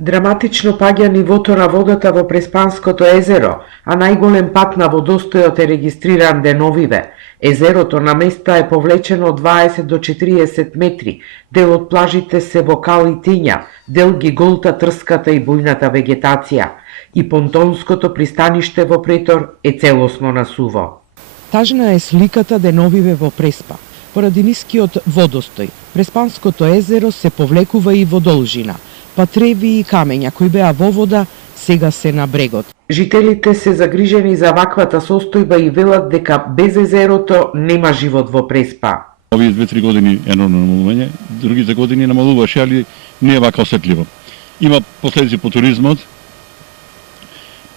Драматично паѓа нивото на водата во Преспанското езеро, а најголем пат на водостојот е регистриран деновиве. Езерото на места е повлечено од 20 до 40 метри, дел од плажите се во кал и тиња, дел ги голта трската и бујната вегетација. И понтонското пристаниште во Претор е целосно на суво. Тажна е сликата деновиве во Преспа. Поради нискиот водостој, Преспанското езеро се повлекува и во должина, па треви и камења кои беа во вода, сега се на брегот. Жителите се загрижени за ваквата состојба и велат дека без езерото нема живот во Преспа. Овие 2-3 години енормно намалување, другите години намалуваше, али не е вака осетливо. Има последици по туризмот,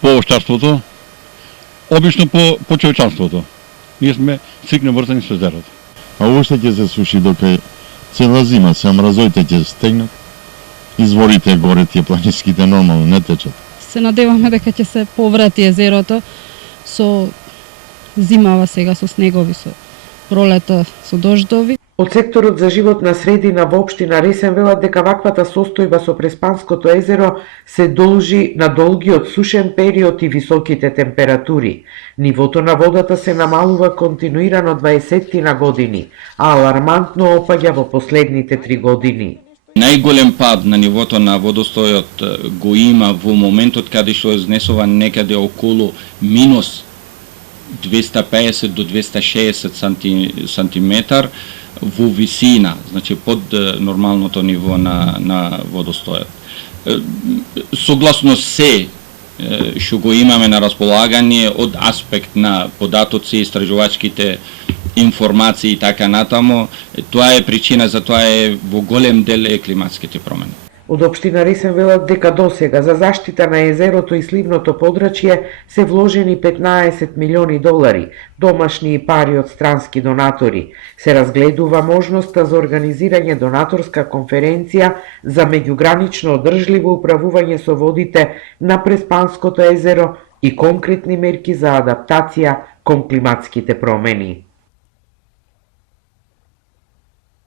по овчарството, обично по човечанството. Ние сме стрикно врзани со езерото. А уште ќе се суши дока цела зима, се мразоите ќе стегнат. Изворите горе, тие планинските нормално не течат. Се надеваме дека ќе се поврати езерото со зимава сега со снегови, со пролета со дождови. Од секторот за животна средина во општина Ресен велат дека ваквата состојба со Преспанското езеро се должи на долгиот сушен период и високите температури. Нивото на водата се намалува континуирано 20 години, а алармантно опаѓа во последните 3 години. Најголем пад на нивото на водостојот го има во моментот каде што изнесува некаде околу минус 250 до 260 сантиметар во висина, значи под нормалното ниво на водостојот. Согласно се што го имаме на располагање од аспект на податоци, истражувачките информации и така натаму, тоа е причина за тоа е во голем дел е климатските промени. Од општина Ресен велат дека досега за заштита на езерото и сливното подрачје се вложени 15 милиони долари, домашни и пари од странски донатори. Се разгледува можноста за организирање донаторска конференција за меѓугранично одржливо управување со водите на Преспанското езеро и конкретни мерки за адаптација кон климатските промени.